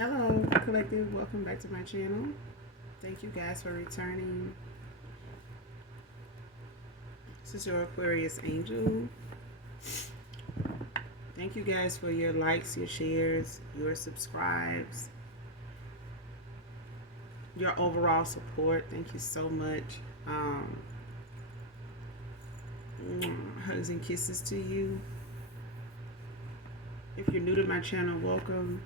Hello, collective. Welcome back to my channel. Thank you guys for returning. This is your Aquarius angel. Thank you guys for your likes, your shares, your subscribes, your overall support. Thank you so much. Hugs and kisses to you. If you're new to my channel, welcome.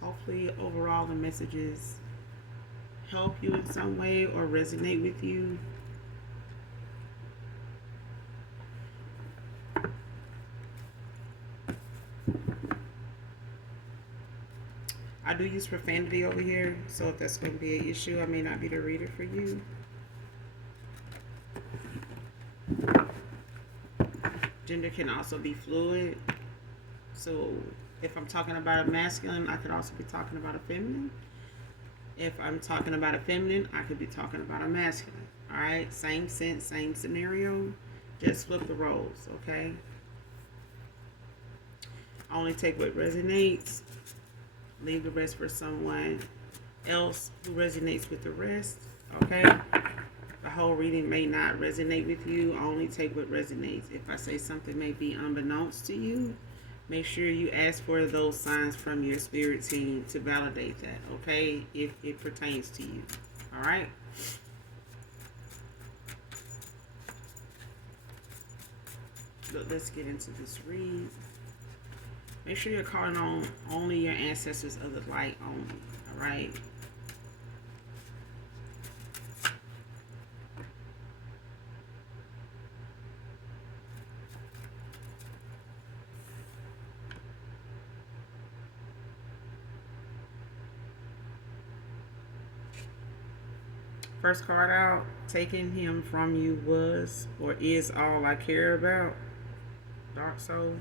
Hopefully, overall, the messages help you in some way or resonate with you. I do use profanity over here, so if that's going to be an issue, I may not be the reader for you. Gender can also be fluid. So if I'm talking about a masculine, I could also be talking about a feminine. If I'm talking about a feminine, I could be talking about a masculine. All right, same sense, same scenario. Just flip the roles, okay? Only take what resonates. Leave the rest for someone else who resonates with the rest, okay? The whole reading may not resonate with you. Only take what resonates. If I say something may be unbeknownst to you, make sure you ask for those signs from your spirit team to validate that, okay? If it pertains to you, all right? But let's get into this read. Make sure you're calling on only your ancestors of the light only, all right? First card out, taking him from you was or is all I care about. Dark soul.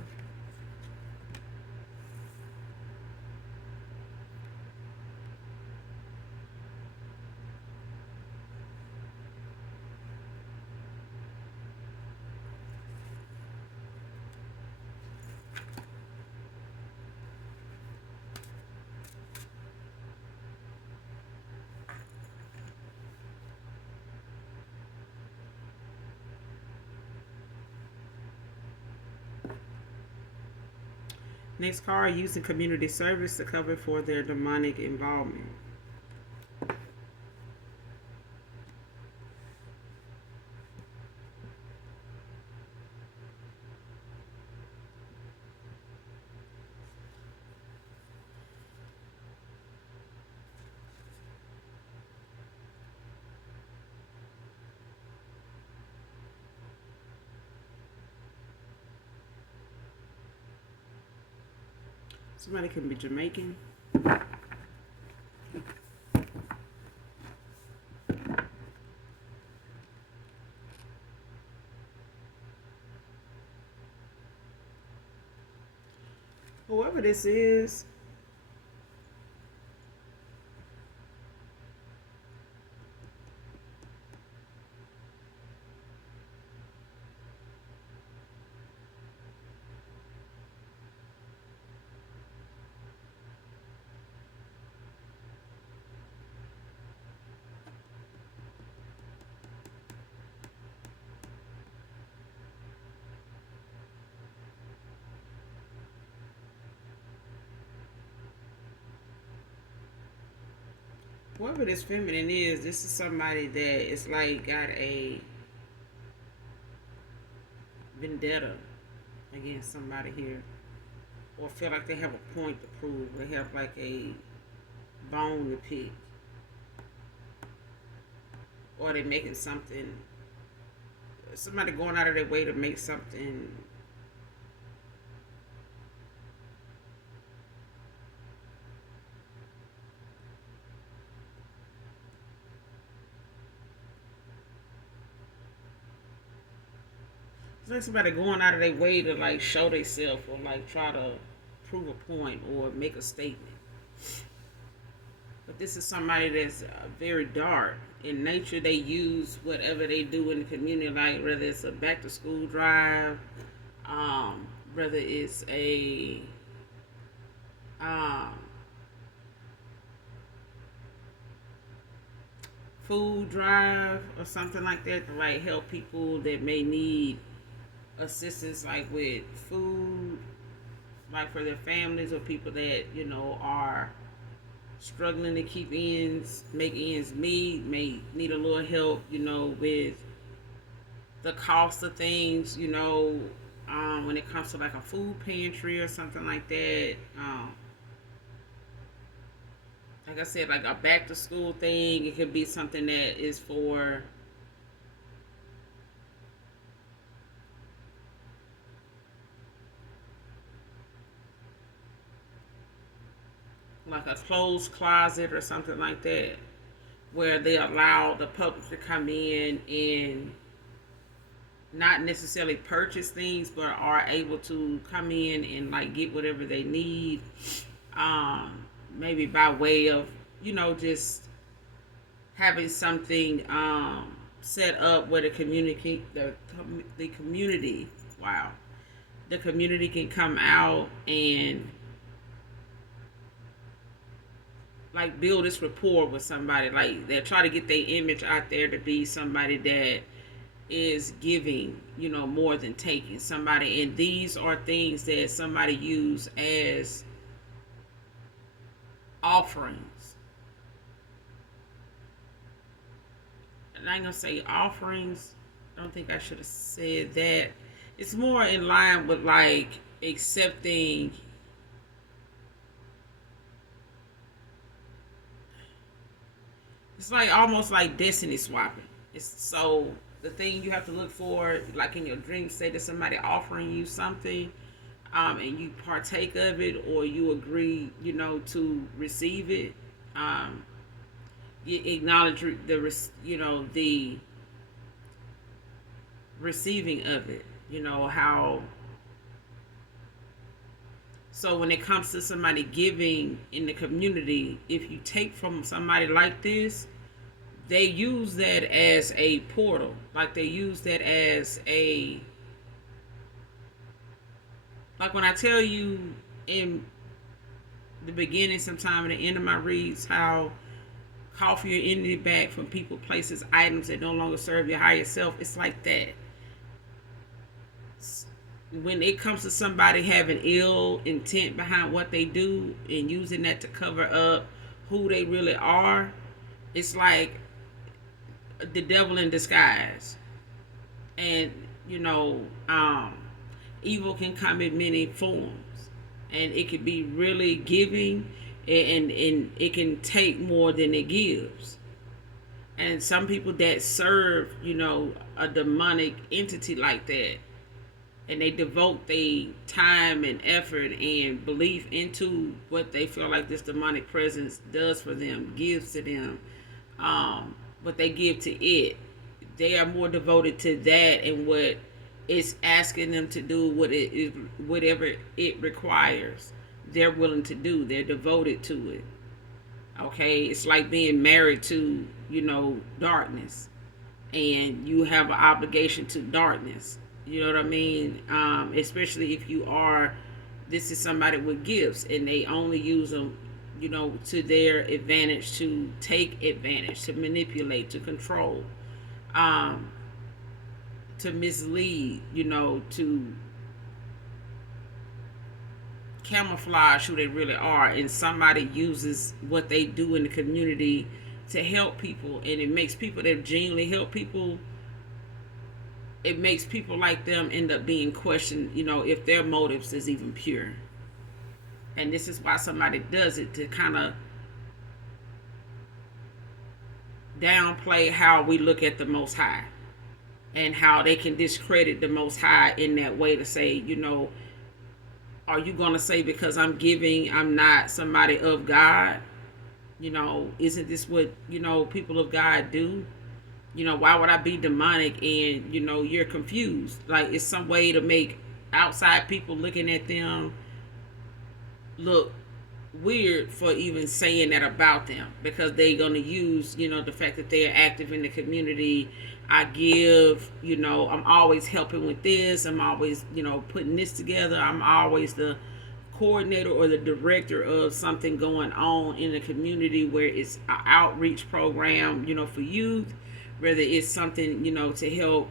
Next card, using community service to cover for their demonic involvement. Somebody can be Jamaican. Whoever this is, whoever this feminine is, this is somebody that is like got a vendetta against somebody here, or feel like they have a point to prove. They have like a bone to pick, or they making something. Somebody going out of their way to make something. It's like somebody going out of their way to like show themselves or like try to prove a point or make a statement. But this is somebody that's very dark in nature. They use whatever they do in the community, like whether it's a back to school drive, whether it's a um, food drive or something like that to like help people that may need assistance like with food, like for their families or people that are struggling to make ends meet, may need a little help, with the cost of things, when it comes to like a food pantry or something like that. Like I said, like a back to school thing, it could be something that is for like a closed closet or something like that, where they allow the public to come in and not necessarily purchase things, but are able to come in and like get whatever they need. Maybe by way of just having something set up where the community, wow, the community can come out and like build this rapport with somebody. Like they try to get their image out there to be somebody that is giving, more than taking. Somebody, and these are things that somebody use as offerings. And I ain't gonna say offerings. I don't think I should have said that. It's more in line with like accepting. It's like almost like destiny swapping. It's so the thing you have to look for, like in your dream state, is somebody offering you something, and you partake of it, or you agree, to receive it. You acknowledge the receiving of it. How. So when it comes to somebody giving in the community, if you take from somebody like this, they use that as a portal. Like they use that as a, like when I tell you in the beginning, sometime at the end of my reads, how coffee or ending it back from people, places, items that no longer serve your higher self. It's like that. When it comes to somebody having ill intent behind what they do and using that to cover up who they really are, it's like the devil in disguise. And evil can come in many forms, and it can be really giving, and it can take more than it gives. And some people that serve a demonic entity like that, and they devote their time and effort and belief into what they feel like this demonic presence does for them, gives to them, what they give to it. They are more devoted to that and what it's asking them to do, whatever it requires. They're willing to do. They're devoted to it. Okay, it's like being married to darkness, and you have an obligation to darkness. You know what I mean? Especially if this is somebody with gifts and they only use them, to their advantage, to take advantage, to manipulate, to control, to mislead, to camouflage who they really are. And somebody uses what they do in the community to help people, and it makes people that genuinely help people, it makes people like them end up being questioned, if their motives is even pure. And this is why somebody does it, to kind of downplay how we look at the Most High, and how they can discredit the Most High in that way, to say, are you going to say because I'm giving, I'm not somebody of God? Isn't this what, people of God do? Why would I be demonic? And, you're confused. Like, it's some way to make outside people looking at them look weird for even saying that about them, because they're going to use, the fact that they're active in the community. I give, I'm always helping with this. I'm always, putting this together. I'm always the coordinator or the director of something going on in the community, where it's an outreach program, for youth, whether it's something, to help,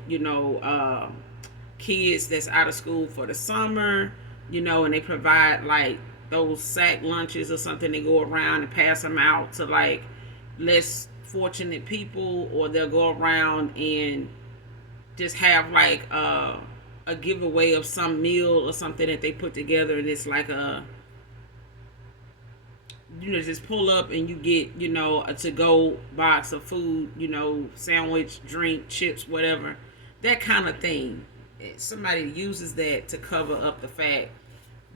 kids that's out of school for the summer, and they provide like those sack lunches or something. They go around and pass them out to like less fortunate people, or they'll go around and just have like a giveaway of some meal or something that they put together, and it's like just pull up and you get, a to-go box of food, sandwich, drink, chips, whatever, that kind of thing. Somebody uses that to cover up the fact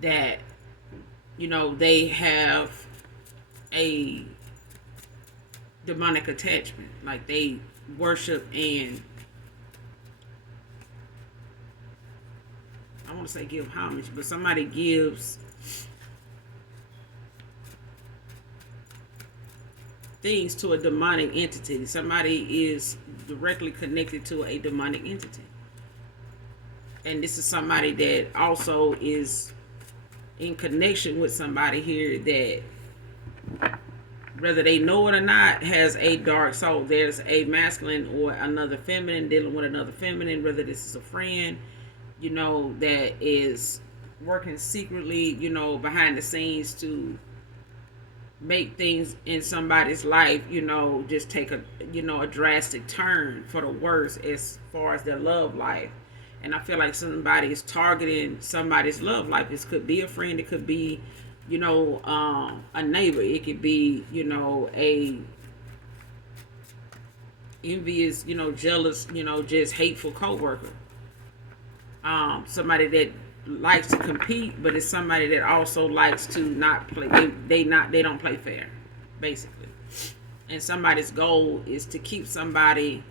that, they have a demonic attachment. Like they worship, and I want to say give homage, but somebody gives things to a demonic entity. Somebody is directly connected to a demonic entity. And this is somebody that also is in connection with somebody here that, whether they know it or not, has a dark soul. There's a masculine or another feminine dealing with another feminine, whether this is a friend, that is working secretly, behind the scenes to make things in somebody's life, just take a drastic turn for the worse as far as their love life. And I feel like somebody is targeting somebody's love life. This could be a friend, it could be, a neighbor, it could be, a envious, jealous, just hateful coworker. Somebody that likes to compete, but it's somebody that also likes to not play. They don't play fair, basically. And somebody's goal is to keep somebody.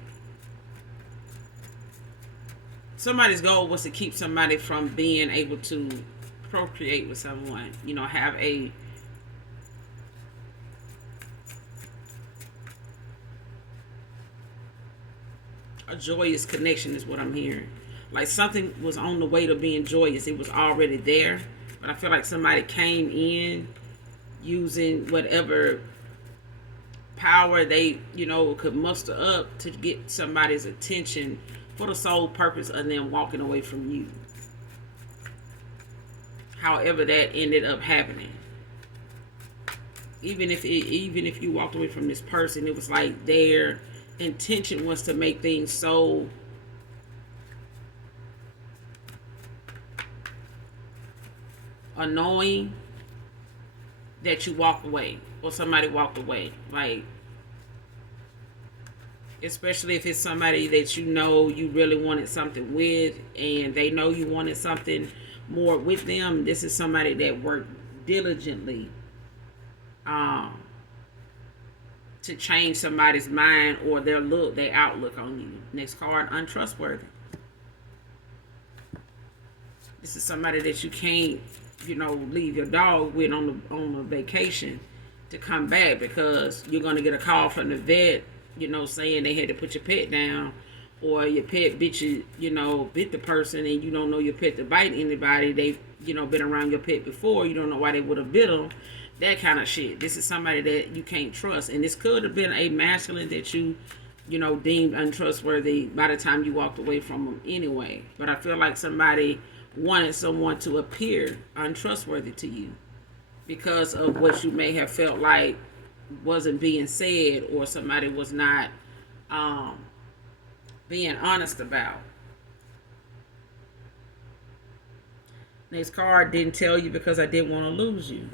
Somebody's goal was to keep somebody from being able to procreate with someone. Have a joyous connection is what I'm hearing. Like something was on the way to being joyous. It was already there. But I feel like somebody came in using whatever power they, could muster up to get somebody's attention for the sole purpose of them walking away from you. However that ended up happening. Even if you walked away from this person, it was like their intention was to make things so annoying that you walked away, or somebody walked away. Like, especially if it's somebody that you really wanted something with, and they know you wanted something more with them. This is somebody that worked diligently to change somebody's mind or their outlook on you. Next card, untrustworthy. This is somebody that you can't, leave your dog with on a vacation to come back, because you're going to get a call from the vet, saying they had to put your pet down, or your pet bit the person, and you don't know your pet to bite anybody. They've, been around your pet before. You don't know why they would have bit them. That kind of shit. This is somebody that you can't trust. And this could have been a masculine that you deemed untrustworthy by the time you walked away from them anyway. But I feel like somebody wanted someone to appear untrustworthy to you because of what you may have felt like wasn't being said, or somebody was not being honest about. Next card, didn't tell you because I didn't want to lose you.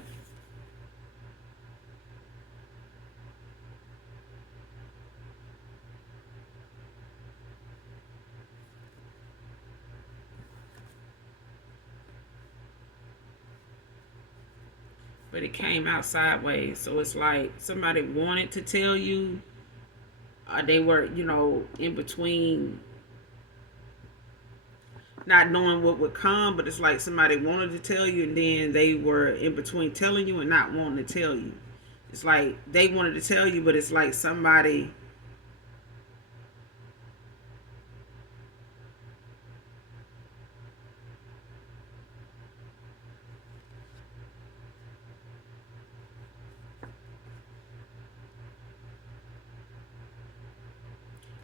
But it came out sideways. So it's like somebody wanted to tell you. They were, in between not knowing what would come, but it's like somebody wanted to tell you, and then they were in between telling you and not wanting to tell you. It's like they wanted to tell you, but it's like somebody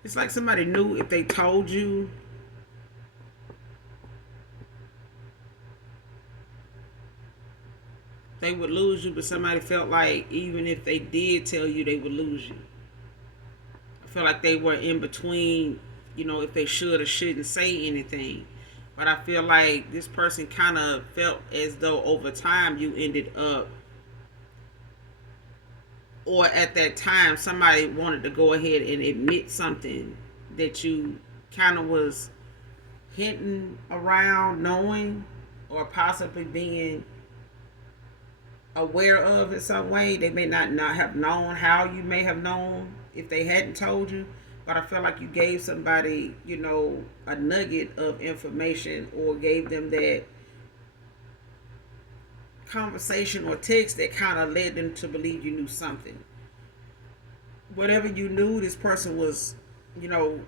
It's like somebody knew if they told you, they would lose you, but somebody felt like even if they did tell you, they would lose you. I feel like they were in between, if they should or shouldn't say anything. But I feel like this person kind of felt as though over time you ended up, or at that time somebody wanted to go ahead and admit something that you kind of was hinting around knowing, or possibly being aware of in some way. They may not have known how you may have known if they hadn't told you, but I feel like you gave somebody, a nugget of information, or gave them that conversation or text that kind of led them to believe you knew something. Whatever you knew, this person was, you know,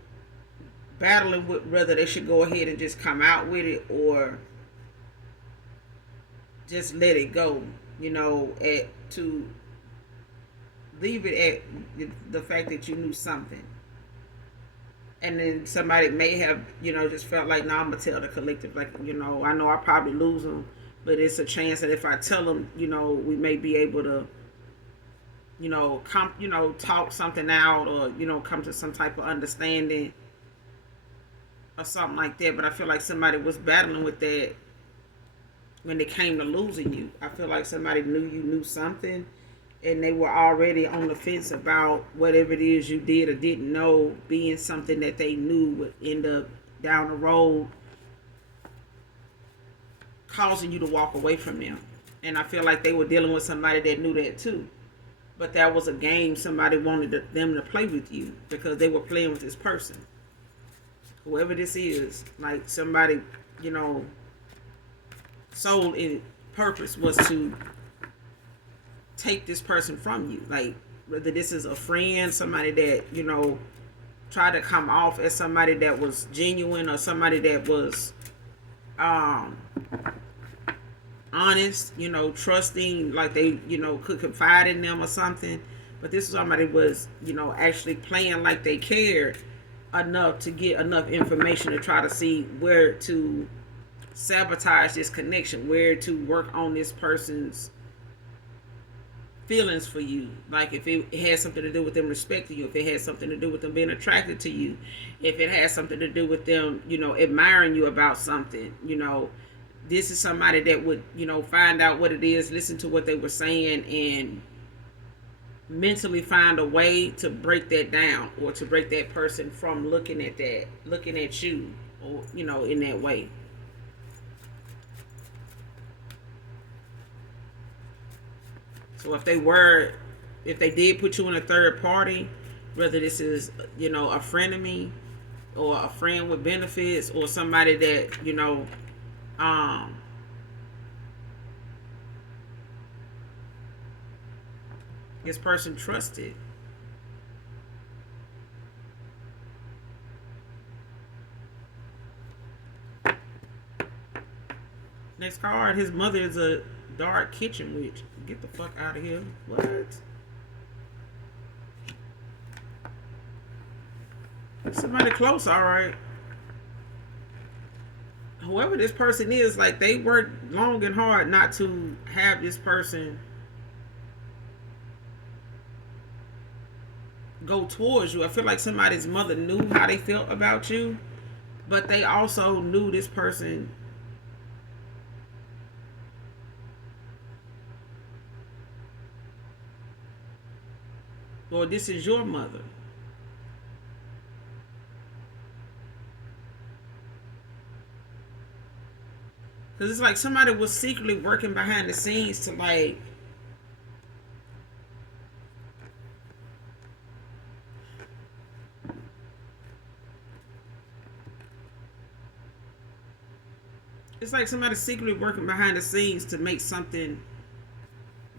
battling with whether they should go ahead and just come out with it or just let it go, to leave it at the fact that you knew something. And then somebody may have, just felt like, no, I'm going to tell the collective, like, I know I probably lose them, but it's a chance that if I tell them, we may be able to, talk something out, or, come to some type of understanding or something like that. But I feel like somebody was battling with that when it came to losing you. I feel like somebody knew you knew something, and they were already on the fence about whatever it is you did or didn't know being something that they knew would end up down the road causing you to walk away from them. And I feel like they were dealing with somebody that knew that too. But that was a game somebody wanted them to play with you, because they were playing with this person. Whoever this is, like somebody, soul and purpose was to take this person from you. Like, whether this is a friend, somebody that, tried to come off as somebody that was genuine, or somebody that was honest, trusting, like they, could confide in them or something. But this is somebody was, actually playing like they cared enough to get enough information to try to see where to sabotage this connection, where to work on this person's feelings for you. Like if it had something to do with them respecting you, if it had something to do with them being attracted to you, if it had something to do with them, admiring you about something, this is somebody that would, find out what it is, listen to what they were saying, and mentally find a way to break that down, or to break that person from looking at you, or, in that way. So if they did put you in a third party, whether this is, a frenemy, or a friend with benefits, or somebody that, this person trusted. Next card, his mother is a dark kitchen witch. Get the fuck out of here. What? Somebody close, alright. Whoever this person is, like, they worked long and hard not to have this person go towards you. I feel like somebody's mother knew how they felt about you, but they also knew this person or this is your mother. Because it's like somebody was secretly working behind the scenes to, like, it's like somebody secretly working behind the scenes to make something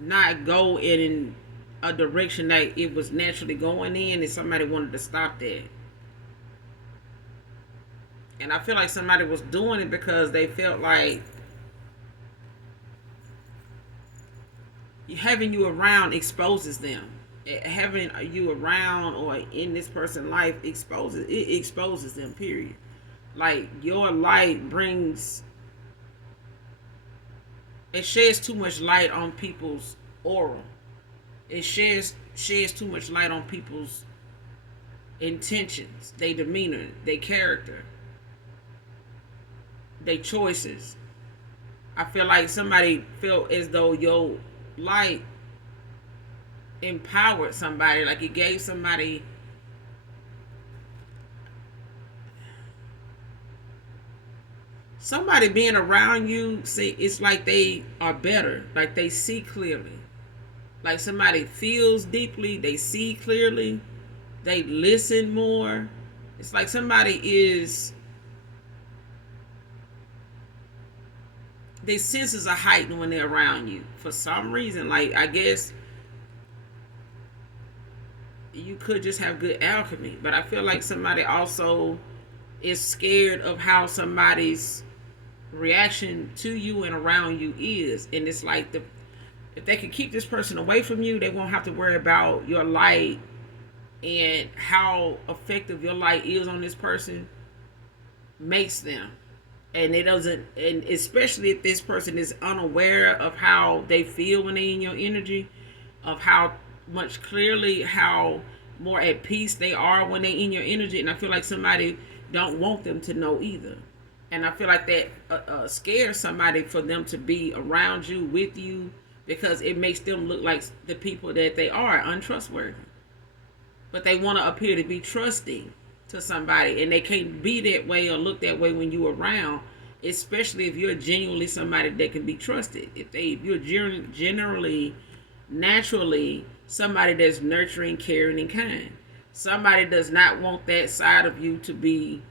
not go in a direction that it was naturally going in, and somebody wanted to stop that. And I feel like somebody was doing it because they felt like having you around exposes them. having you around or in this person's life exposes them, period. Like, your light brings, it sheds too much light on people's aura. It sheds too much light on people's intentions, their demeanor, their character, their choices. I feel like somebody felt as though your light empowered somebody, like it gave somebody being around you. Say it's like they are better, like they see clearly, like somebody feels deeply, they see clearly, they listen more. It's like somebody is, their senses are heightened when they're around you for some reason. Like, I guess you could just have good alchemy, but I feel like somebody also is scared of how somebody's reaction to you and around you is. And it's like, if they can keep this person away from you, they won't have to worry about your light and how effective your light is on this person makes them. And it doesn't, and especially if this person is unaware of how they feel when they in your energy, of how much clearly, how more at peace they are when they in your energy. And I feel like somebody don't want them to know either. And I feel like that scares somebody for them to be around you, with you, because it makes them look like the people that they are, untrustworthy. But they want to appear to be trusting to somebody, and they can't be that way or look that way when you're around, especially if you're genuinely somebody that can be trusted. If you're generally, naturally somebody that's nurturing, caring, and kind. Somebody does not want that side of you to be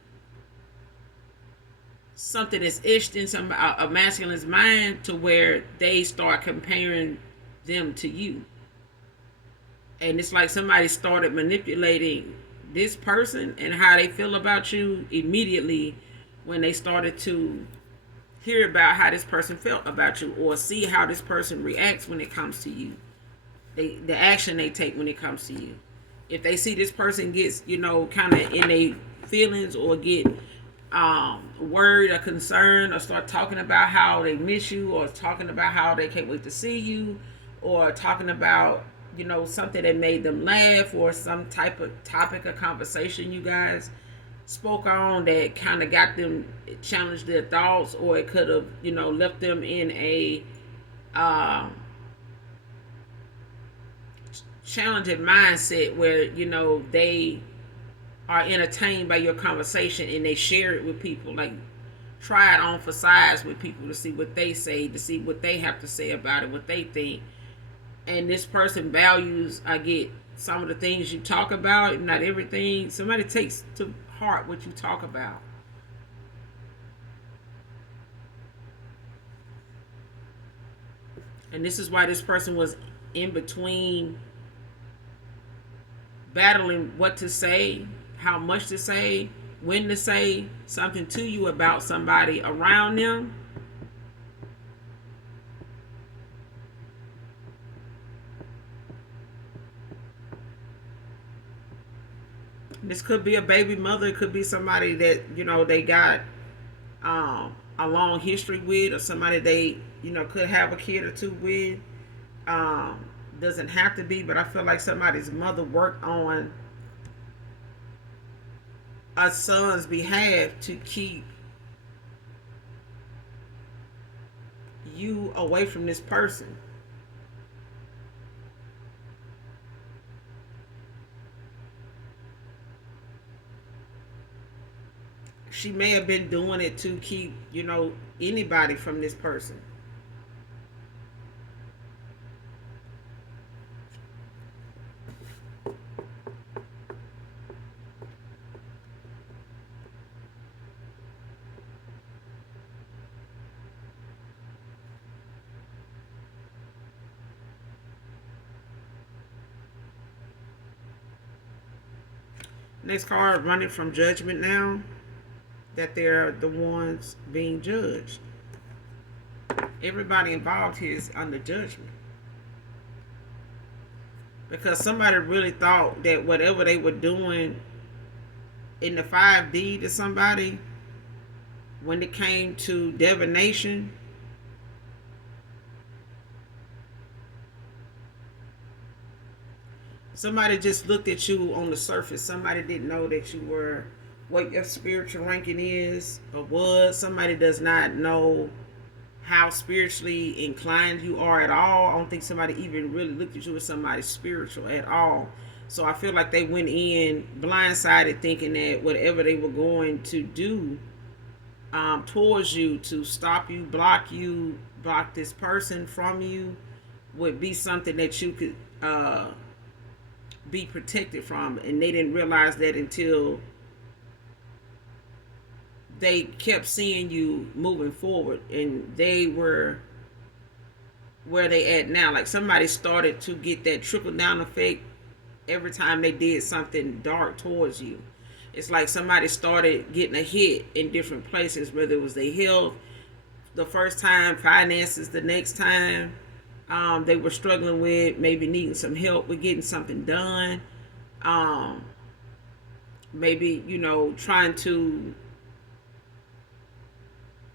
something that's etched in a masculine's mind, to where they start comparing them to you. And it's like somebody started manipulating this person and how they feel about you immediately when they started to hear about how this person felt about you, or see how this person reacts when it comes to you. The action they take when it comes to you. If they see this person gets, kind of in their feelings, or get worried or concerned, or start talking about how they miss you, or talking about how they can't wait to see you, or talking about something that made them laugh, or some type of topic or conversation you guys spoke on that kind of got them, challenged their thoughts, or it could have left them in a challenging mindset where they are entertained by your conversation, and they share it with people, like try it on for size with people to see what they say, to see what they have to say about it, what they think. And this person values, I get, some of the things you talk about, not everything. Somebody takes to heart what you talk about. And this is why this person was in between, battling what to say, how much to say, when to say something to you about somebody around them. This could be a baby mother. It could be somebody that they got a long history with, or somebody they could have a kid or two with. Doesn't have to be, but I feel like somebody's mother worked on a son's behalf to keep you away from this person. She may have been doing it to keep anybody from this person. Next card, running from judgment now. That they're the ones being judged. Everybody involved here is under judgment. because somebody really thought that whatever they were doing in the 5D to somebody, when it came to divination, somebody just looked at you on the surface. Somebody didn't know that you were, what your spiritual ranking is or was. Somebody does not know how spiritually inclined you are at all. I don't think somebody even really looked at you as somebody spiritual at all. So I feel like they went in blindsided thinking that whatever they were going to do towards you to stop you, block this person from you, would be something that you could be protected from. And they didn't realize that until they kept seeing you moving forward, and they were where they at now. Like somebody started to get that trickle down effect every time they did something dark towards you. It's like somebody started getting a hit in different places, whether it was their health the first time, finances the next time, they were struggling with, maybe needing some help with getting something done, maybe, trying to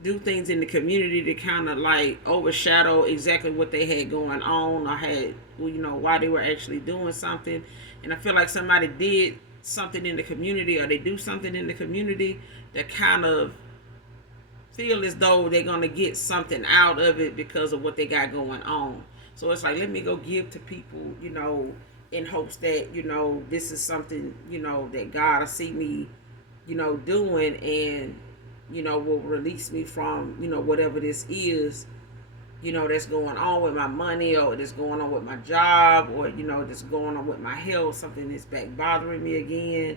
do things in the community to kind of like overshadow exactly what they had going on, or had, why they were actually doing something. And I feel like somebody did something in the community, or they do something in the community that kind of feel as though they're going to get something out of it because of what they got going on. So it's like, let me go give to people, in hopes that, this is something, that God will see me, doing, and, will release me from, whatever this is, that's going on with my money, or that's going on with my job, or, that's going on with my health, something that's back bothering me again.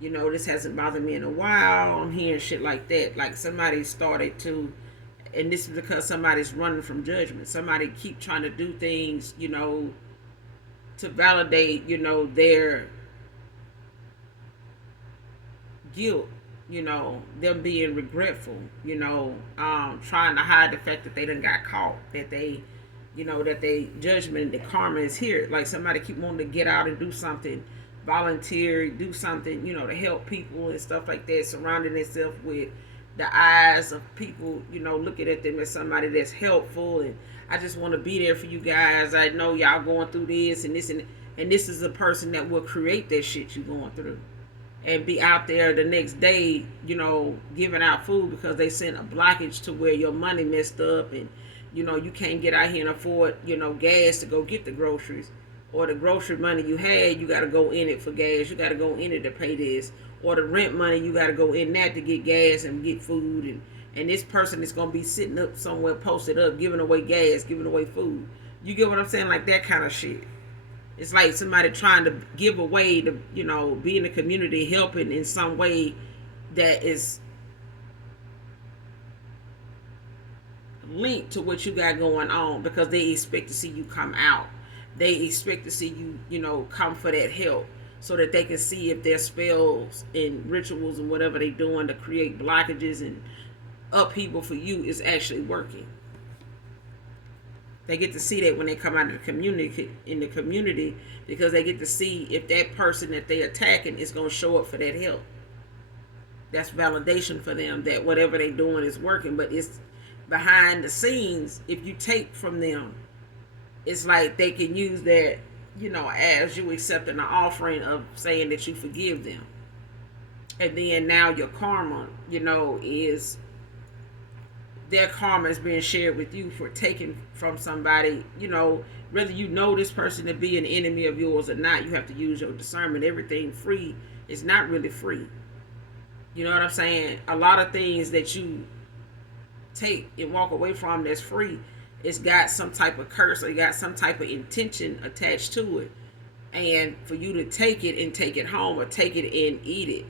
This hasn't bothered me in a while. I'm hearing shit like that. Like somebody started to, and this is because somebody's running from judgment. Somebody keep trying to do things, to validate, their guilt, them being regretful, trying to hide the fact that they done got caught, that they, that they judgment, the karma is here. Like somebody keep wanting to get out and do something, volunteer, do something, to help people and stuff like that, surrounding themselves with the eyes of people, looking at them as somebody that's helpful. And I just want to be there for you guys. I know y'all going through this and this, and this is a person that will create that shit you going through, and be out there the next day, giving out food because they sent a blockage to where your money messed up, and you can't get out here and afford, gas to go get the groceries, or the grocery money you had, you got to go in it for gas, you got to go in it to pay this, or the rent money, you got to go in that to get gas and get food, and this person is going to be sitting up somewhere posted up giving away gas, giving away food. You get what I'm saying? Like that kind of shit. It's like somebody trying to give away to, be in the community, helping in some way that is linked to what you got going on, because they expect to see you come out. They expect to see you, come for that help, so that they can see if their spells and rituals and whatever they're doing to create blockages and upheaval for you is actually working. They get to see that when they come out of the community, because they get to see if that person that they're attacking is going to show up for that help. That's validation for them that whatever they're doing is working. But it's behind the scenes. If you take from them, it's like they can use that, as you accepting the offering of saying that you forgive them. And then now your karma, is their karma is being shared with you for taking from somebody, whether this person to be an enemy of yours or not. You have to use your discernment. Everything free is not really free. You know what I'm saying? A lot of things that you take and walk away from that's free, it's got some type of curse, or you got some type of intention attached to it. And for you to take it and take it home, or take it and eat it,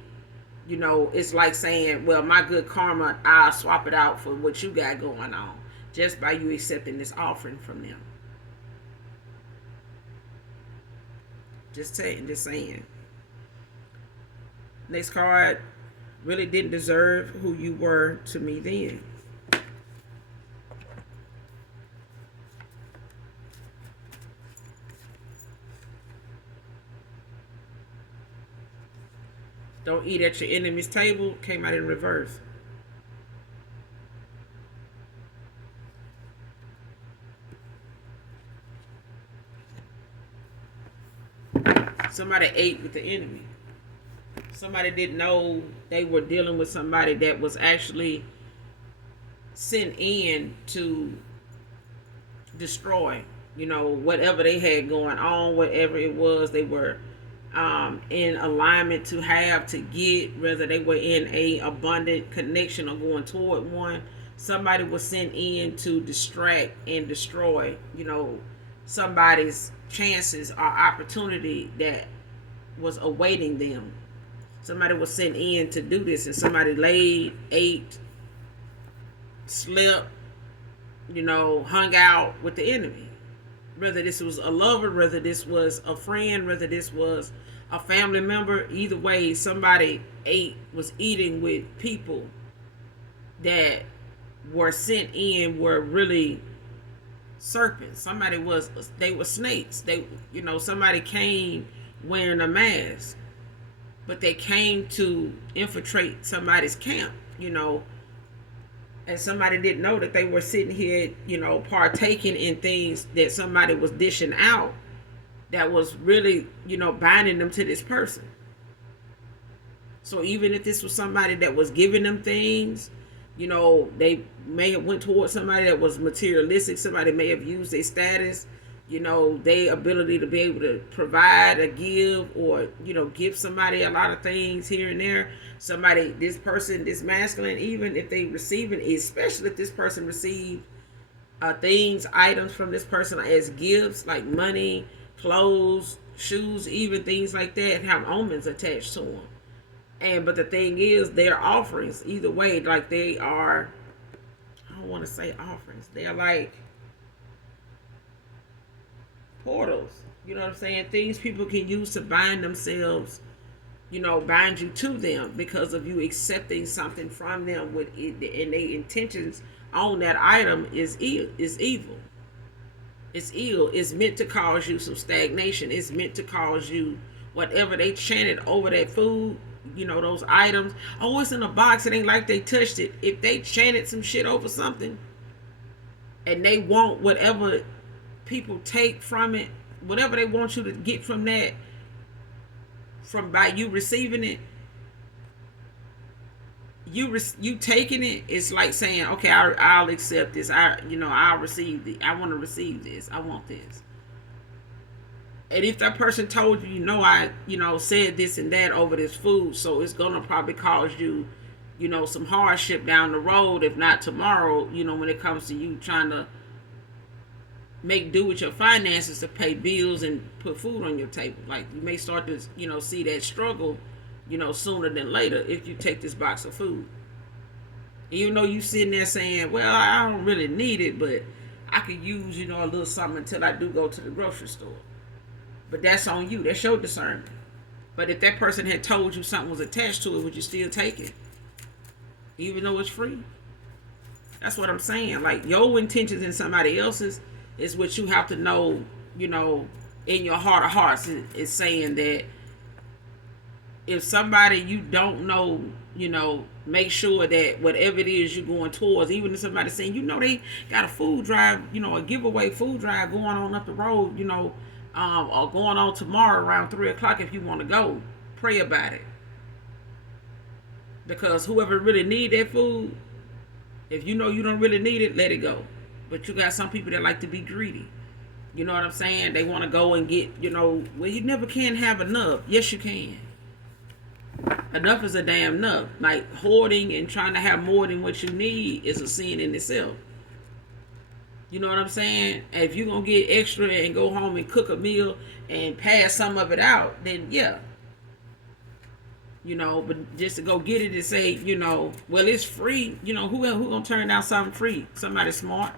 it's like saying, well, my good karma, I'll swap it out for what you got going on, just by you accepting this offering from them. Just saying. Next card, really didn't deserve who you were to me then. Don't eat at your enemy's table came out in reverse. Somebody ate with the enemy. Somebody didn't know they were dealing with somebody that was actually sent in to destroy, whatever they had going on, whatever it was they were in alignment to have to get, whether they were in a abundant connection or going toward one. Somebody was sent in to distract and destroy, somebody's chances or opportunity that was awaiting them. Somebody was sent in to do this, and somebody laid, ate, slept, hung out with the enemy. Whether this was a lover, whether this was a friend, whether this was a family member, either way, somebody was eating with people that were sent in were really serpents. They were snakes. Somebody came wearing a mask, but they came to infiltrate somebody's camp, and somebody didn't know that they were sitting here, partaking in things that somebody was dishing out that was really, binding them to this person. So even if this was somebody that was giving them things, they may have went towards somebody that was materialistic. Somebody may have used their status, their ability to be able to provide or give, or, give somebody a lot of things here and there. Somebody, this person, this masculine, even if they receive it, especially if this person received things, items from this person as gifts, like money, clothes, shoes, even things like that, have omens attached to them. But the thing is, they're offerings either way. Like they are, I don't want to say offerings. They're like portals. You know what I'm saying? Things people can use to bind themselves, bind you to them because of you accepting something from them with it, and their intentions on that item is evil. It's ill. It's meant to cause you some stagnation. It's meant to cause you whatever they chanted over that food, those items. Oh, it's in a box. It ain't like they touched it. If they chanted some shit over something and they want whatever people take from it, whatever they want you to get from that, from by you receiving it, you taking it, it's like saying, okay, I'll accept this. I'll receive it. I want to receive this. I want this. And if that person told you, I said this and that over this food, so it's gonna probably cause you, some hardship down the road, if not tomorrow, when it comes to you trying to make do with your finances to pay bills and put food on your table. Like you may start to, see that struggle, sooner than later if you take this box of food. Even though you sitting there saying, well, I don't really need it, but I could use, a little something until I do go to the grocery store. But that's on you. That's your discernment. But if that person had told you something was attached to it, would you still take it? Even though it's free? That's what I'm saying. Like your intentions in somebody else's is what you have to know, in your heart of hearts. Is saying that if somebody you don't know, make sure that whatever it is you're going towards, even if somebody's saying, they got a food drive, a giveaway food drive going on up the road, or going on tomorrow around 3:00 if you want to go, pray about it. Because whoever really need that food, if you don't really need it, let it go. But you got some people that like to be greedy. You know what I'm saying? They want to go and get, well, you never can have enough. Yes, you can. Enough is a damn enough. Like hoarding and trying to have more than what you need is a sin in itself. You know what I'm saying? And if you're going to get extra and go home and cook a meal and pass some of it out, then yeah. But just to go get it and say, well, it's free. Who going to turn down something free? Somebody smart.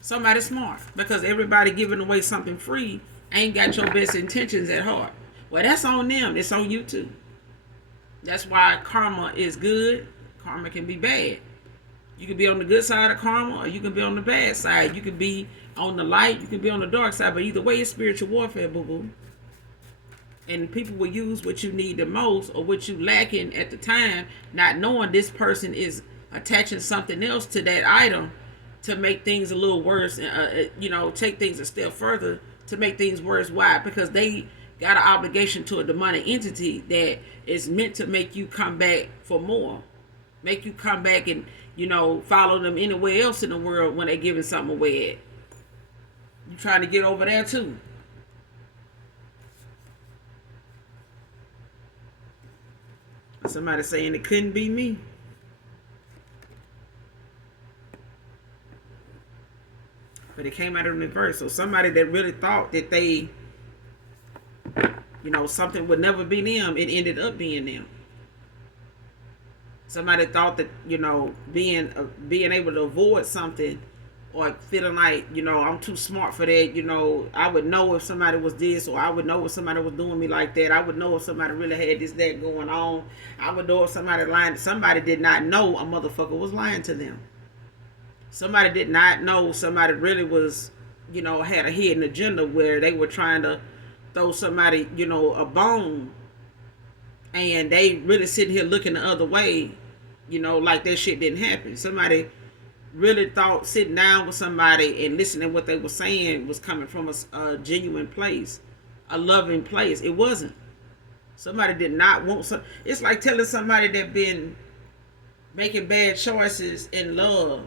Somebody smart. Because everybody giving away something free ain't got your best intentions at heart. Well, that's on them. It's on you too. That's why karma is good. Karma can be bad. You can be on the good side of karma, or you can be on the bad side. You can be on the light, you can be on the dark side. But either way, it's spiritual warfare, boo-boo. And people will use what you need the most or what you lacking at the time, not knowing this person is attaching something else to that item to make things a little worse, take things a step further to make things worse. Why? Because they got an obligation to a demonic entity that is meant to make you come back for more, make you come back and follow them anywhere else in the world when they're giving something away. You trying to get over there too. Somebody saying it couldn't be me. But it came out of the reverse. So somebody that really thought that they, something would never be them, it ended up being them. Somebody thought that, being able to avoid something or feeling like, I'm too smart for that, I would know if somebody was this, or I would know if somebody was doing me like that. I would know if somebody really had this, that going on. I would know if somebody lying. Somebody did not know a motherfucker was lying to them. Somebody did not know somebody really was, had a hidden agenda where they were trying to throw somebody, a bone. And they really sitting here looking the other way, like that shit didn't happen. Somebody really thought sitting down with somebody and listening to what they were saying was coming from a genuine place, a loving place. It wasn't. Somebody did not want some. It's like telling somebody that been making bad choices in love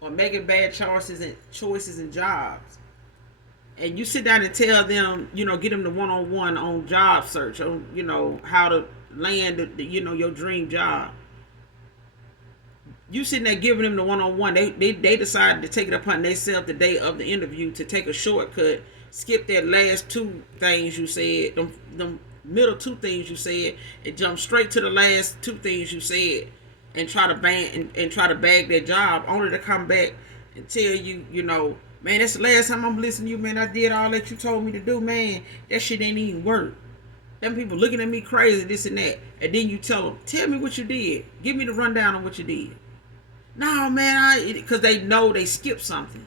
or making bad choices in jobs, and you sit down and tell them, get them the one-on-one on job search, on how to land your dream job. You sitting there giving them the one-on-one. They decided to take it upon themselves the day of the interview to take a shortcut, skip that last two things you said, them middle two things you said, and jump straight to the last two things you said, and try to bag that job, only to come back and tell you, man, that's the last time I'm listening to you, man. I did all that you told me to do, man. That shit ain't even work. Them people looking at me crazy, this and that, and then you tell me what you did. Give me the rundown on what you did. No, man, because they know they skipped something.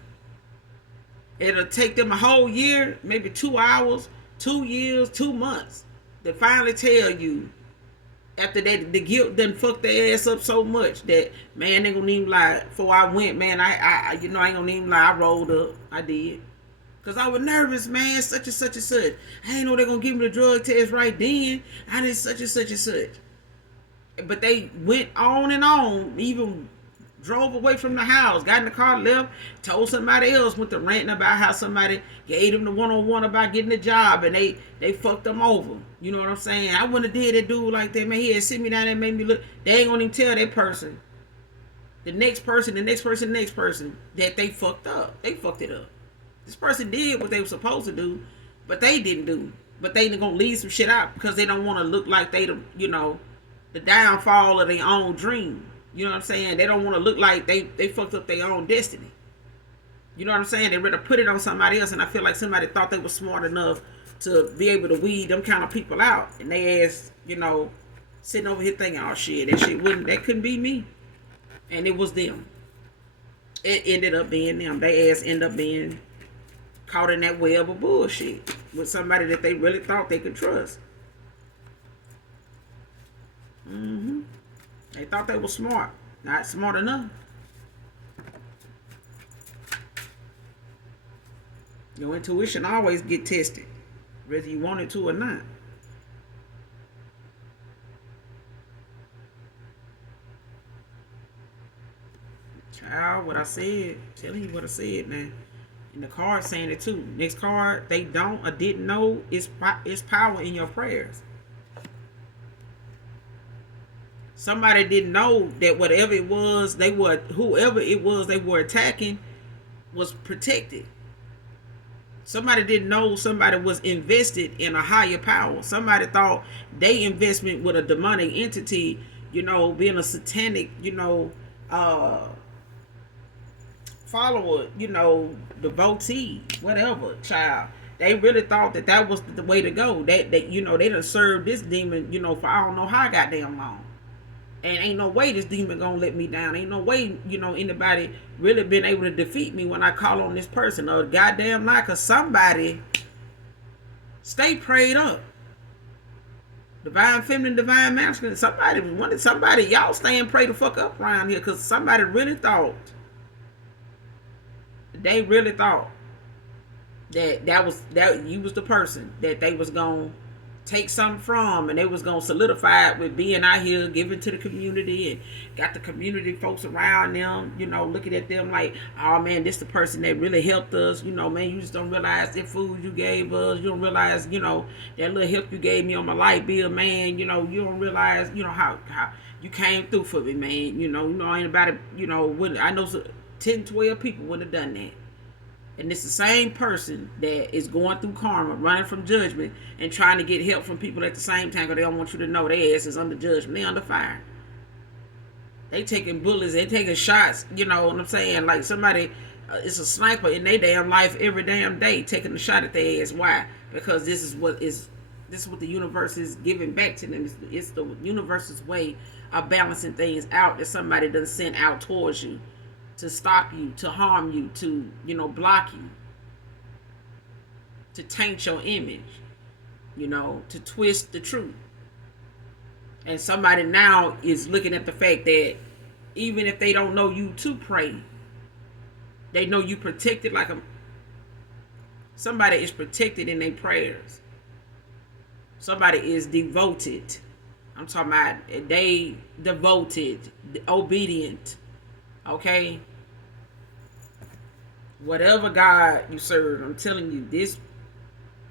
It'll take them a whole year, maybe 2 hours, 2 years, 2 months to finally tell you, after the guilt done fucked their ass up so much that, man, they gonna even lie. Before I went, man, I ain't gonna even lie. I rolled up. I did. Because I was nervous, man, such and such and such. I ain't know they gonna give me the drug test right then. I did such and such and such. But they went on and on, even drove away from the house, got in the car, left, told somebody else, went to ranting about how somebody gave them the one-on-one about getting a job, and they fucked them over. You know what I'm saying? I wouldn't have did that dude like that, man. He had sit me down and made me look. They ain't gonna even tell that person, the next person, that they fucked up. They fucked it up. This person did what they were supposed to do, but they didn't do. But they gonna leave some shit out because they don't want to look like they the downfall of their own dream. You know what I'm saying? They don't want to look like they fucked up their own destiny. You know what I'm saying? They rather put it on somebody else, and I feel like somebody thought they were smart enough to be able to weed them kind of people out. And they ass, sitting over here thinking, oh shit, that couldn't be me. And it was them. It ended up being them. They ass end up being caught in that web of bullshit with somebody that they really thought they could trust. They thought they were smart. Not smart enough. Your intuition always get tested, whether you want it to or not. Child, what I said. Telling you what I said, man. And the card saying it too. Next card, they don't or didn't know it's power in your prayers. Somebody didn't know that whatever it was, whoever it was they were attacking was protected. Somebody didn't know somebody was invested in a higher power. Somebody thought they investment with a demonic entity, being a satanic, follower, devotee, whatever, child. They really thought that was the way to go. They done served this demon, for I don't know how goddamn long. And ain't no way this demon gonna let me down. Ain't no way, anybody really been able to defeat me when I call on this person. Or goddamn lie, cause somebody stay prayed up. Divine feminine, divine masculine. Somebody, y'all stay and pray the fuck up around here, because somebody really thought, they really thought that you was the person that they was gonna take something from, and they was gonna solidify it with being out here giving to the community, and got the community folks around them, looking at them like, oh man, this the person that really helped us, man, you just don't realize that food you gave us, you don't realize, that little help you gave me on my light bill, man, you don't realize, how you came through for me, man, anybody, wouldn't, I know 10, 12 people would have done that. And it's the same person that is going through karma, running from judgment, and trying to get help from people at the same time, because they don't want you to know their ass is under judgment. They under fire. They taking bullets. They taking shots. You know what I'm saying? Like somebody is a sniper in their damn life every damn day, taking a shot at their ass. Why? Because this is what the universe is giving back to them. It's the universe's way of balancing things out that somebody done sent out towards you, to stop you, to harm you, to, block you, to taint your image, to twist the truth. And somebody now is looking at the fact that even if they don't know you to pray, they know you protected like somebody is protected in their prayers. Somebody is devoted. I'm talking about they devoted, obedient. Okay? Whatever God you serve, I'm telling you, this,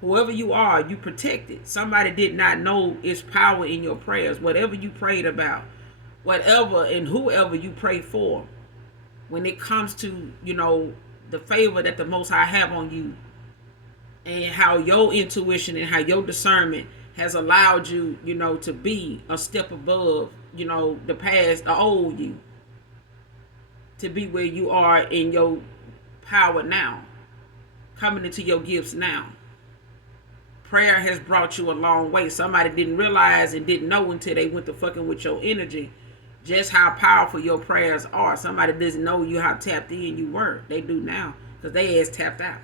whoever you are, you protected. Somebody did not know its power in your prayers. Whatever you prayed about, whatever and whoever you pray for, when it comes to, the favor that the Most High have on you, and how your intuition and how your discernment has allowed you, to be a step above, the past, the old you, to be where you are in your power now, coming into your gifts now. Prayer has brought you a long way. Somebody didn't realize and didn't know until they went to fucking with your energy just how powerful your prayers are. Somebody doesn't know you how tapped in you were. They do now, because they ass tapped out.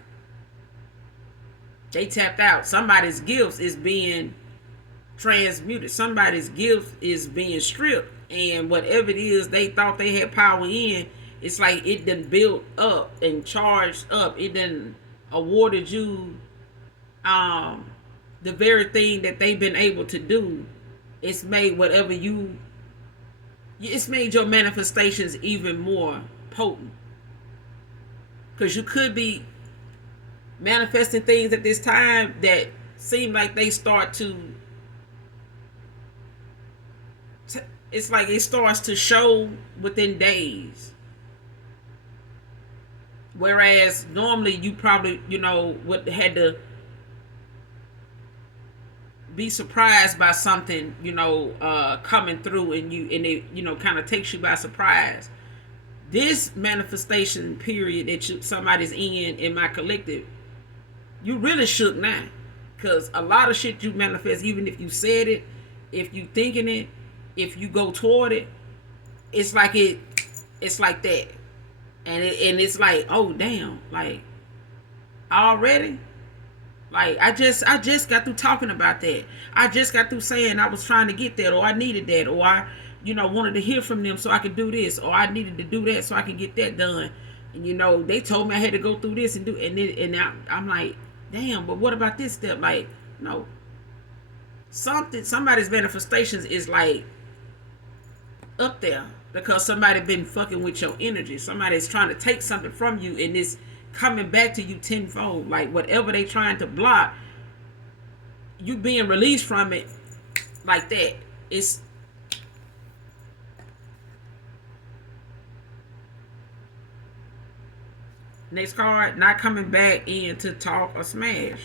They tapped out. Somebody's gifts is being transmuted. Somebody's gift is being stripped, and whatever it is they thought they had power in, it's like it done built up and charged up. It done awarded you the very thing that they've been able to do. It's made it's made your manifestations even more potent, because you could be manifesting things at this time that seem like they start to, it's like it starts to show within days. Whereas normally you probably, would had to be surprised by something, coming through, and it, kind of takes you by surprise. This manifestation period that somebody's in my collective, you really shook now, because a lot of shit you manifest, even if you said it, if you thinking it, if you go toward it, it's like that. And it's like, oh damn, like already, like I just got through talking about that. I just got through saying I was trying to get that, or I needed that, or I, wanted to hear from them so I could do this, or I needed to do that so I could get that done. And they told me I had to go through this and do, and now I'm like, damn, but what about this step? Like, no, somebody's manifestations is like up there, because somebody been fucking with your energy. Somebody's trying to take something from you, and it's coming back to you tenfold. Like whatever they trying to block, you being released from it like that. It's next card, not coming back in to talk or smash.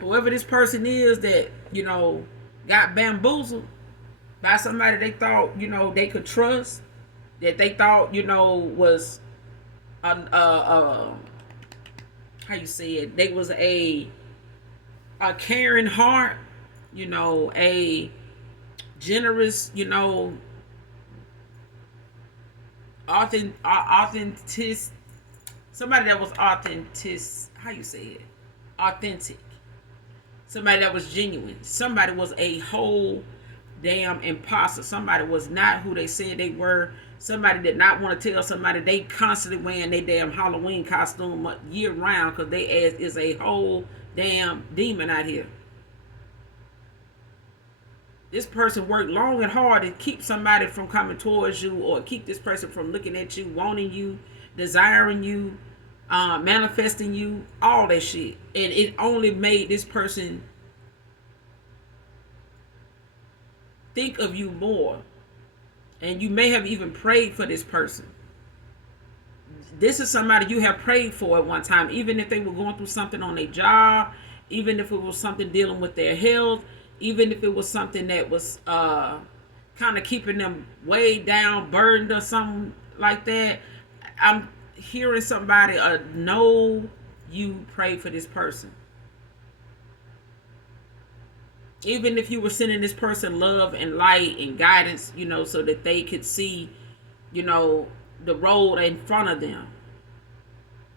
Whoever this person is that, got bamboozled by somebody they thought, they could trust, that they thought, was how you say it, they was a caring heart, a generous, authentic, somebody that was authentic, how you say it, authentic, Somebody that was genuine. Somebody was a whole damn imposter. Somebody was not who they said they were. Somebody did not want to tell somebody they constantly wearing their damn Halloween costume year round because they ass is a whole damn demon out here. This person worked long and hard to keep somebody from coming towards you, or keep this person from looking at you, wanting you, desiring you, manifesting you, all that shit. And it only made this person think of you more. And you may have even prayed for this person. This is somebody you have prayed for at one time, even if they were going through something on their job, even if it was something dealing with their health, even if it was something that was kind of keeping them way down, burdened or something like that. I'm hearing somebody know you pray for this person. Even if you were sending this person love and light and guidance, so that they could see, the road in front of them.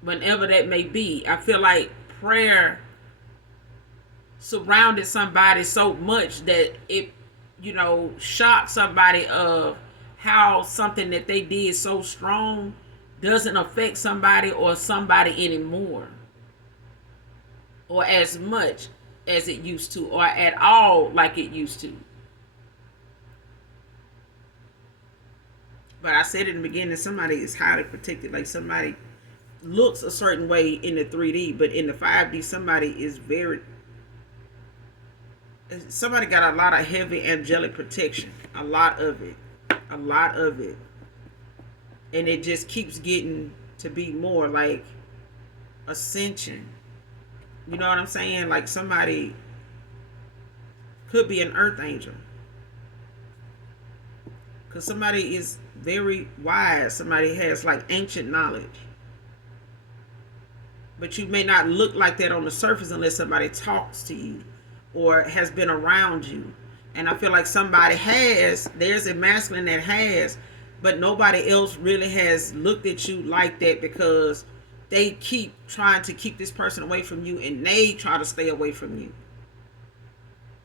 Whenever that may be. I feel like prayer surrounded somebody so much that it, shocked somebody of how something that they did so strong doesn't affect somebody or somebody anymore. Or as much as it used to, or at all like it used to. But I said in the beginning, somebody is highly protected. Like somebody looks a certain way in the 3D, but in the 5D, somebody is somebody got a lot of heavy angelic protection. A lot of it. And it just keeps getting to be more like ascension. You know what I'm saying? Like somebody could be an earth angel. Because somebody is very wise. Somebody has like ancient knowledge. But you may not look like that on the surface unless somebody talks to you or has been around you. And I feel like somebody there's a masculine that has, but nobody else really has looked at you like that because they keep trying to keep this person away from you and they try to stay away from you.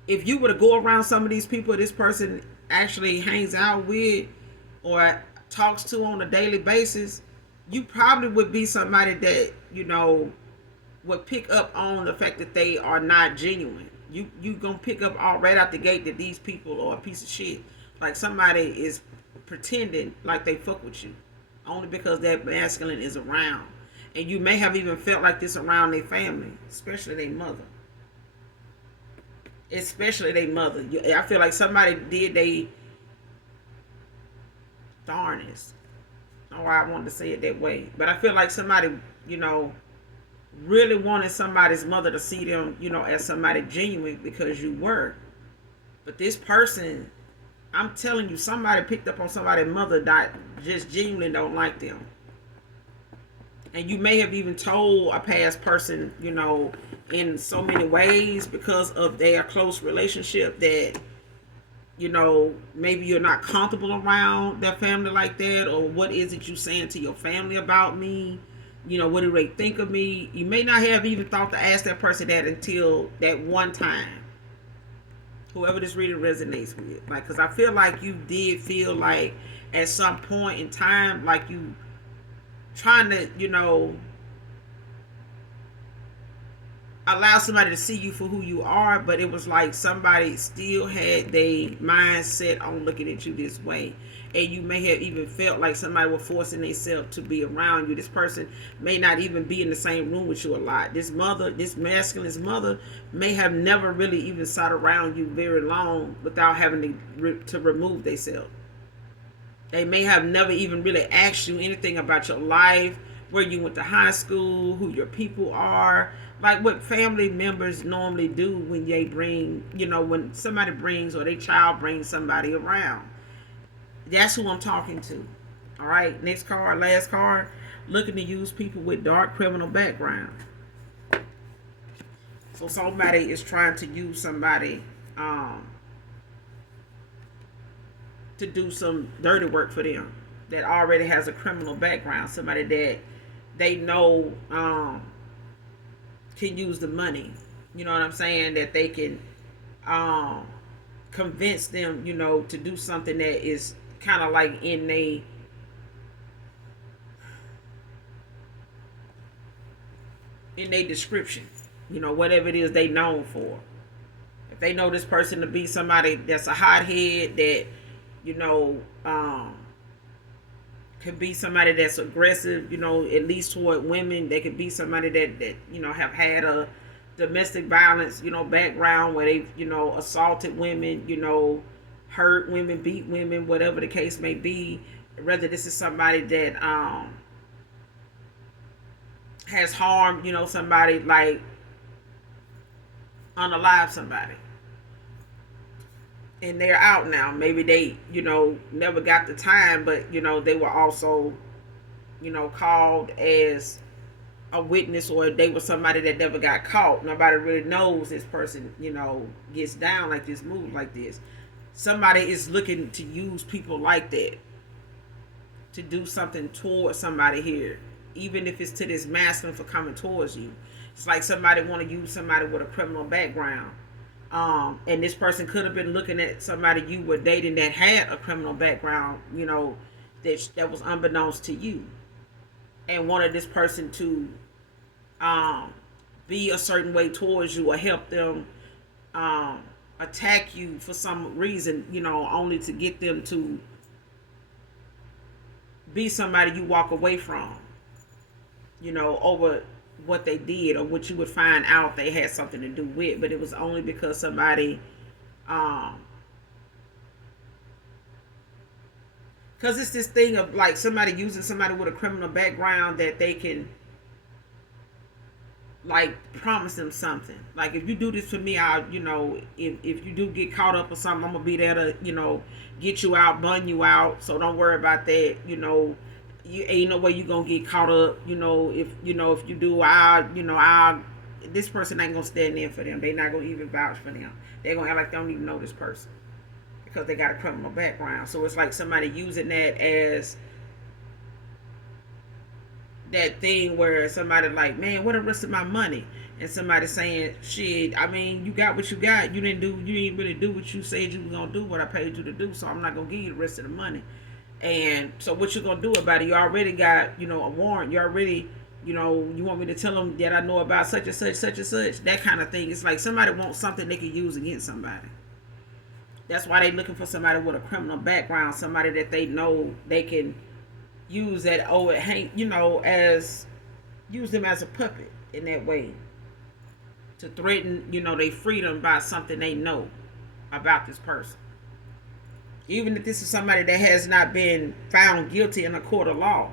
If you were to go around some of these people this person actually hangs out with or talks to on a daily basis, you probably would be somebody that, would pick up on the fact that they are not genuine. You gonna pick up all right out the gate that these people are a piece of shit. Like somebody is pretending like they fuck with you only because that masculine is around. And you may have even felt like this around their family, especially their mother. I feel like somebody did they darnest. Oh, I wanted to say it that way. But I feel like somebody, really wanted somebody's mother to see them, as somebody genuine because you were. But this person, I'm telling you, somebody picked up on somebody's mother that just genuinely don't like them. And you may have even told a past person, in so many ways because of their close relationship that, maybe you're not comfortable around their family like that, or what is it you saying to your family about me? What do they think of me? You may not have even thought to ask that person that until that one time. Whoever this reading resonates with. Like, because I feel like you did feel like at some point in time, like you trying to, allow somebody to see you for who you are, but it was like somebody still had their mindset on looking at you this way. And you may have even felt like somebody was forcing themselves to be around you. This person may not even be in the same room with you a lot. This masculine's mother may have never really even sat around you very long without having to remove themselves. They may have never even really asked you anything about your life, where you went to high school, who your people are, like what family members normally do when they bring, when somebody brings or their child brings somebody around. That's who I'm talking to. All right, next card, last card. Looking to use people with dark criminal background. So somebody is trying to use somebody to do some dirty work for them that already has a criminal background. Somebody that they know can use the money. You know what I'm saying? That they can um, convince them, to do something that is kind of like in their description. Whatever it is they known for. If they know this person to be somebody that's a hothead, that you know um, could be somebody that's aggressive, at least toward women. They could be somebody that have had a domestic violence, background where they, assaulted women, hurt women, beat women, whatever the case may be. Whether this is somebody that has harmed, somebody, like unalive somebody. And they're out now. Maybe they, never got the time, but, they were also, called as a witness, or they were somebody that never got caught. Nobody really knows this person, gets down like this, moves like this. Somebody is looking to use people like that to do something towards somebody here, even if it's to this masculine for coming towards you. It's like somebody want to use somebody with a criminal background. And this person could have been looking at somebody you were dating that had a criminal background, that was unbeknownst to you, and wanted this person to be a certain way towards you, or help them attack you for some reason, only to get them to be somebody you walk away from, over what they did, or what you would find out they had something to do with. But it was only because somebody because it's this thing of like somebody using somebody with a criminal background, that they can like promise them something. Like, if you do this for me, I'll, if you do get caught up or something, I'm gonna be there to, get you out, bun you out. So don't worry about that. You ain't no way you gonna get caught up. If you do, I'll this person ain't gonna stand in for them. They not gonna even vouch for them. They're gonna act like they don't even know this person because they got a criminal background. So it's like somebody using that as that thing where somebody like, man, what the rest of my money? And somebody saying, shit, I mean, you got what you got. You didn't really do what you said you were gonna do, what I paid you to do, so I'm not gonna give you the rest of the money. And so what you gonna do about it? You already got, a warrant. You already, you want me to tell them that I know about such and such, such and such, that kind of thing. It's like somebody wants something they can use against somebody. That's why they looking for somebody with a criminal background, somebody that they know they can use that, as use them as a puppet in that way, to threaten, their freedom by something they know about this person. Even if this is somebody that has not been found guilty in a court of law,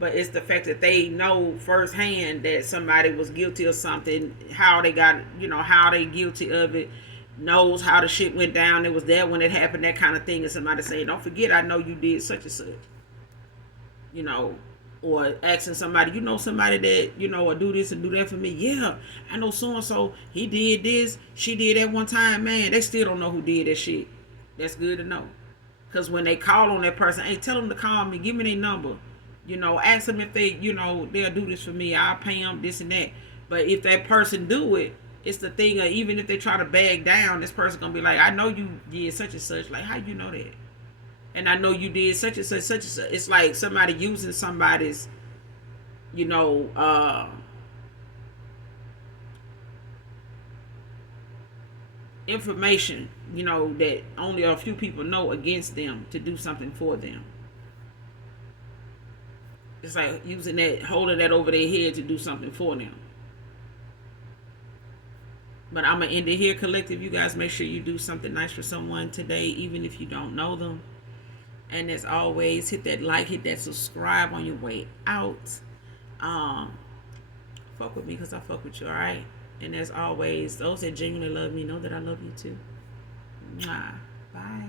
but it's the fact that they know firsthand that somebody was guilty of something, how they got, how they guilty of it, knows how the shit went down, it was there when it happened, that kind of thing. And somebody saying, don't forget, I know you did such and such. Or asking somebody, somebody that, or do this and do that for me. Yeah, I know so and so, he did this, she did that one time, man. They still don't know who did that shit. That's good to know. Because when they call on that person, hey, tell them to call me, give me their number. Ask them if they, they'll do this for me, I'll pay them this and that. But if that person do it, it's the thing of, even if they try to bag down, this person gonna be like, I know you did such and such. Like, how you know that? And I know you did such and such, such and such. It's like somebody using somebody's, information, that only a few people know, against them to do something for them. It's like using that, holding that over their head to do something for them. But I'm going to end it here, collective. You guys make sure you do something nice for someone today, even if you don't know them. And as always, hit that like, hit that subscribe on your way out. Fuck with me because I fuck with you, alright? And as always, those that genuinely love me know that I love you too. Mwah. Bye.